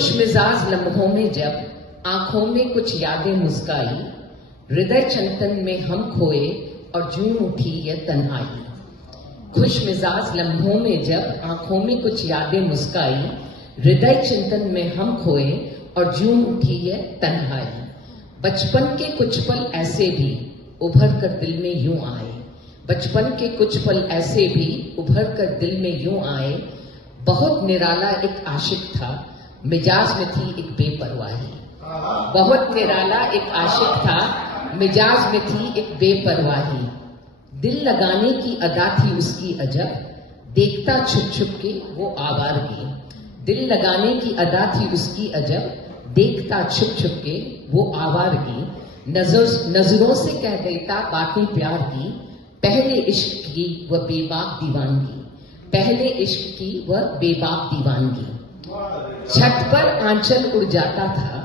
खुशमिजाज लम्हों में जब आंखों में कुछ यादें मुस्काई, हृदय चिंतन में हम खोए और जूं उठी यह तन्हाई। खुशमिजाज लम्हों में जब आंखों में कुछ यादें मुस्काई, हृदय चिंतन में हम खोए और जूं उठी यह तन्हाई। बचपन के कुछ पल ऐसे भी उभर कर दिल में यूं आए, बचपन के कुछ पल ऐसे भी उभर कर दिल में यूं आए। बहुत निराला एक आशिक था, मिजाज में थी एक बेपरवाही। बहुत निराला एक आशिक था, मिजाज में थी एक बेपरवाही। दिल लगाने की अदा थी उसकी अजब, देखता छुप छुप के वो आवारगी। दिल लगाने की अदा थी उसकी अजब, देखता छुप छुप के वो आवारगी। नजरों से कह देता बातें प्यार की, पहले इश्क की वह बेबाक दीवानगी। पहले इश्क की वह बेबाक दीवानगी। छत पर आंचल उड़ जाता था,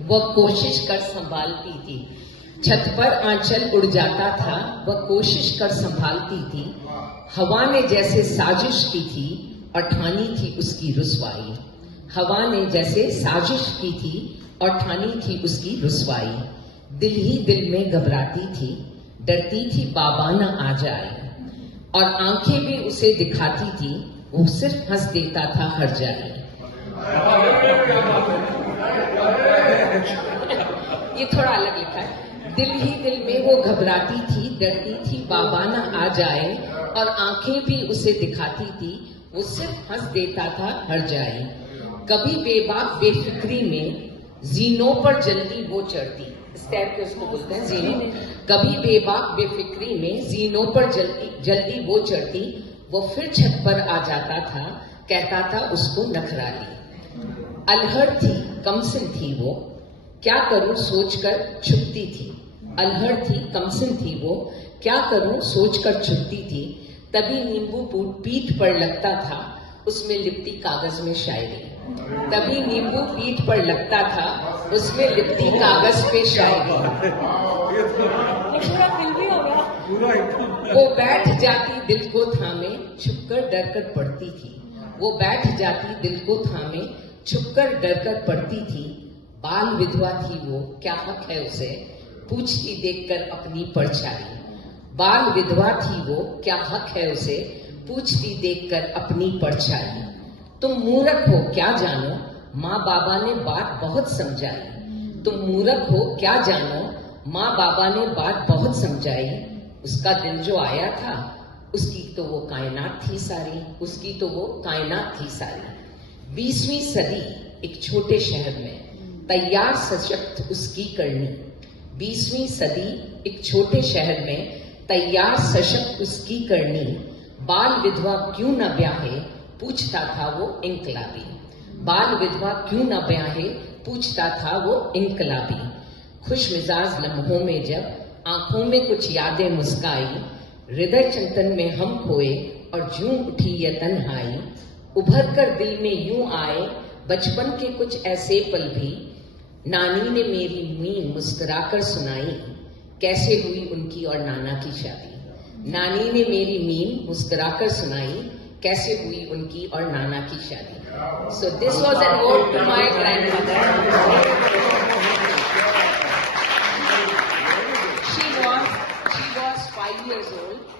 वह कोशिश कर संभालती थी। छत पर आंचल उड़ जाता था, वह कोशिश कर संभालती थी। हवा ने जैसे साजिश की थी और ठानी थी उसकी रुसवाई। हवा ने जैसे साजिश की थी और ठानी थी उसकी रुसवाई। दिल ही दिल में घबराती थी, डरती थी बाबा न आ जाए, और आंखें भी उसे दिखाती थी, वो सिर्फ हंस देता था हर जाए। ये थोड़ा अलग लिखा है। दिल ही दिल में वो घबराती थी, डरती थी बाबा न आ जाए, और आंखें भी उसे दिखाती थी, वो सिर्फ हंस देता था हर जाए। कभी बेबाक बेफिक्री में जीनों पर जल्दी वो चढ़ती, स्टेयरकेस को बोलते हैं जीनो। कभी बेबाक बेफिक्री में जीनों पर जल्दी वो चढ़ती, वो फिर छत पर आ जाता था, कहता था उसको नखराली। अलहड़ थी, कमसिन थी वो, क्या करूं सोचकर छुपती थी। अलहड़ थी, कमसिन थी वो, क्या करूं सोचकर छुपती थी। तभी नींबू पीठ पर लगता था, उसमें लिपटी कागज में शायरी। तभी नींबू पीठ पर लगता था, उसमें लिपटी कागज पे शायरी। वो बैठ जाती दिल को थामे, छुपकर डरकर पढ़ती थी। वो बैठ जाती दिल को थामे, छुपकर डरकर पढ़ती थी। बाल विधवा थी वो, क्या हक है उसे, पूछती देखकर अपनी परछाई। बाल विधवा थी वो, क्या हक है उसे, पूछती देखकर अपनी परछाई। तुम मूर्ख हो क्या जानो, माँ बाबा ने बात बहुत समझाई। तुम मूर्ख हो क्या जानो, माँ बाबा ने बात बहुत समझाई। उसका दिल जो आया था, उसकी तो वो कायनात थी सारी, उसकी तो वो कायनात थी सारी। 20वीं सदी एक छोटे शहर में, तैयार सशक्त उसकी करनी। 20वीं सदी एक छोटे शहर में, तैयार सशक्त उसकी करनी। बाल विधवा क्यों न ब्याहे, पूछता था वो इनकलाबी। बाल विधवा क्यों न ब्याहे, पूछता था वो इनकलाबी। खुशमिजाज लम्हों में जब आंखों में कुछ यादें मुस्काई, हृदय चिंतन में हम खोए और जूं उठी यह तन्हाई। उभर कर दिल में यूं आए बचपन के कुछ ऐसे पल भी, नानी ने मेरी मीम मुस्कुराकर सुनाई, कैसे हुई उनकी और नाना की शादी। नानी ने मेरी मीम मुस्कुराकर सुनाई, कैसे हुई उनकी और नाना की शादी। So this was an ode to my grandmother. She was 5 years old